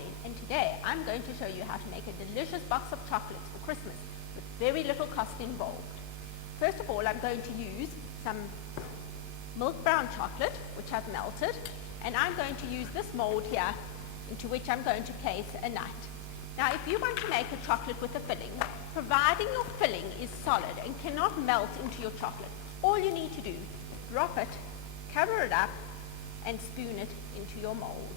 again, and today I'm going to show you how to make a delicious box of chocolates for Christmas with very little cost involved. First of all, I'm going to use some milk brown chocolate, which I've melted, and I'm going to use this mold here into which I'm going to place a nut. Now, if you want to make a chocolate with a filling, providing your filling is solid and cannot melt into your chocolate, all you need to do is drop it, cover it up, and spoon it into your mold.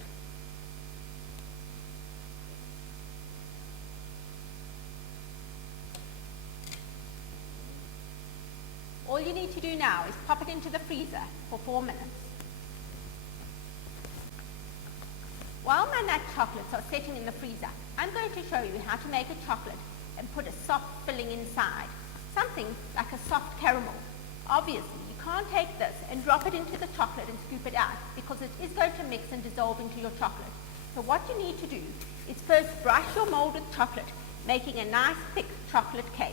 All you need to do now is pop it into the freezer for 4 minutes. While my nut chocolates are sitting in the freezer, I'm going to show you how to make a chocolate and put a soft filling inside, something like a soft caramel. Obviously, you can't take this and drop it into the chocolate and scoop it out because it is going to mix and dissolve into your chocolate. So what you need to do is first brush your mold with chocolate, making a nice thick chocolate case.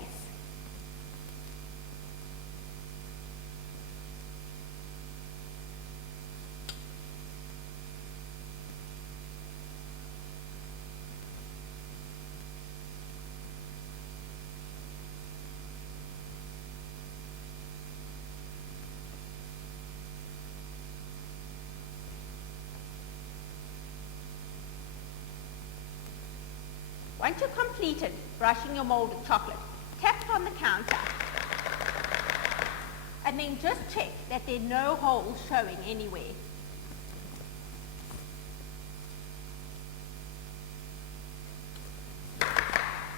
Once you've completed brushing your mold with chocolate, tap it on the counter and then just check that there are no holes showing anywhere.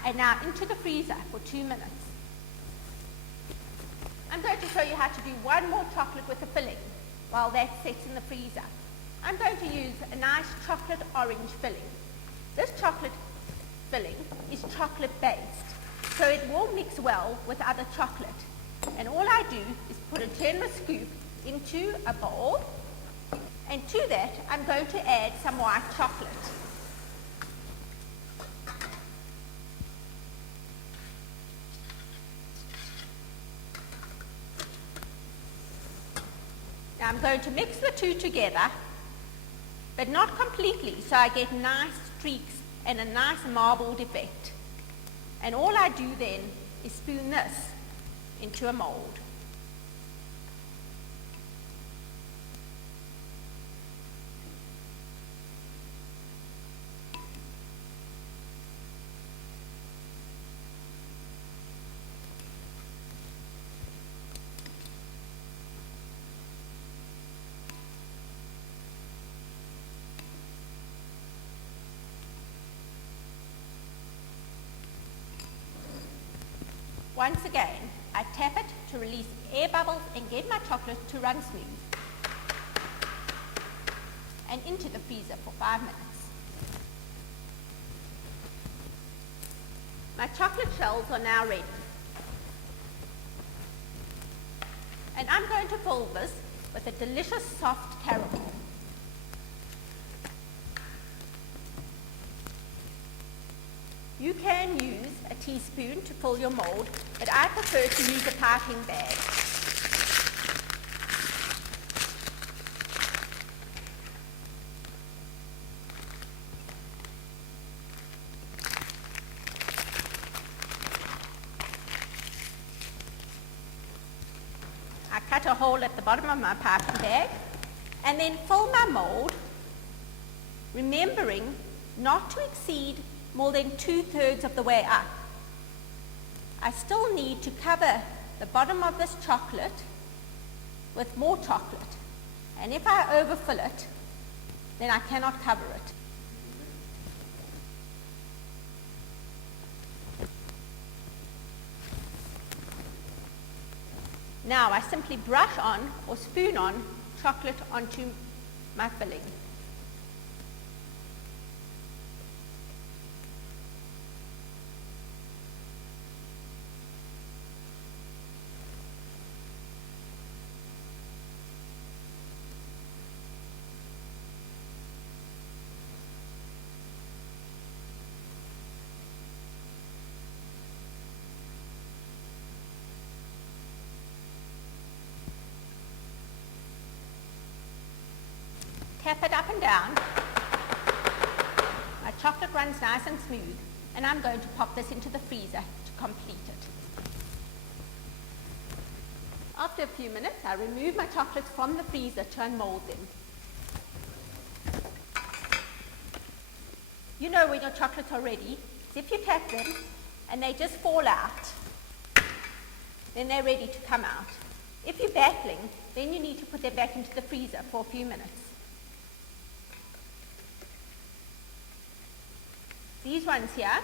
And now into the freezer for 2 minutes. I'm going to show you how to do one more chocolate with a filling while that sits in the freezer. I'm going to use a nice chocolate orange filling. This chocolate filling is chocolate based, so it will mix well with other chocolate. And all I do is put a generous scoop into a bowl, and to that I'm going to add some white chocolate. Now I'm going to mix the two together, but not completely, so I get nice streaks and a nice marbled effect. And all I do then is spoon this into a mold. Once again, I tap it to release air bubbles and get my chocolate to run smooth. And into the freezer for 5 minutes. My chocolate shells are now ready. And I'm going to fill this with a delicious soft caramel. You can use a teaspoon to fill your mold, but I prefer to use a piping bag. I cut a hole at the bottom of my piping bag and then fill my mold, remembering not to exceed more than 2/3 of the way up. I still need to cover the bottom of this chocolate with more chocolate. And if I overfill it, then I cannot cover it. Now I simply brush on or spoon on chocolate onto my filling. Tap it up and down. My chocolate runs nice and smooth, and I'm going to pop this into the freezer to complete it. After a few minutes, I remove my chocolates from the freezer to unmold them. You know when your chocolates are ready, so if you tap them and they just fall out, then they're ready to come out. If you're battling, then you need to put them back into the freezer for a few minutes. These ones here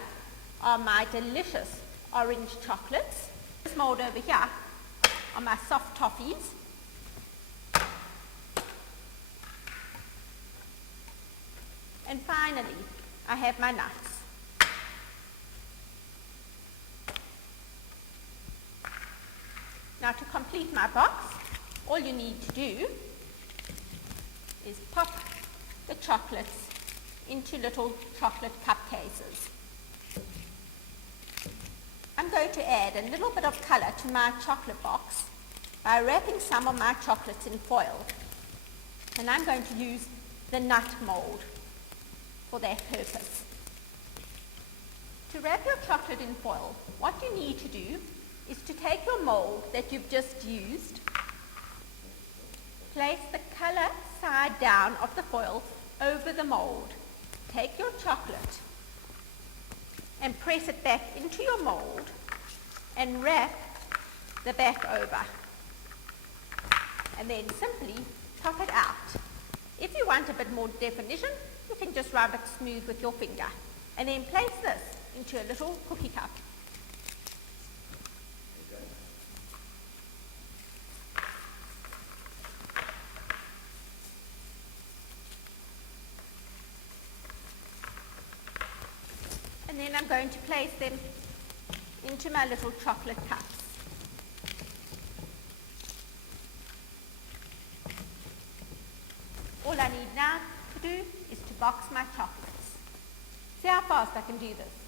are my delicious orange chocolates. This mold over here are my soft toffees. And finally, I have my nuts. Now to complete my box, all you need to do is pop the chocolates into little chocolate cup cases. I'm going to add a little bit of color to my chocolate box by wrapping some of my chocolates in foil. And I'm going to use the nut mold for that purpose. To wrap your chocolate in foil, what you need to do is to take your mold that you've just used, place the color side down of the foil over the mold, take your chocolate and press it back into your mold and wrap the back over. And then simply top it out. If you want a bit more definition, you can just rub it smooth with your finger. And then place this into a little cookie cup. And then I'm going to place them into my little chocolate cups. All I need now to do is to box my chocolates. See how fast I can do this.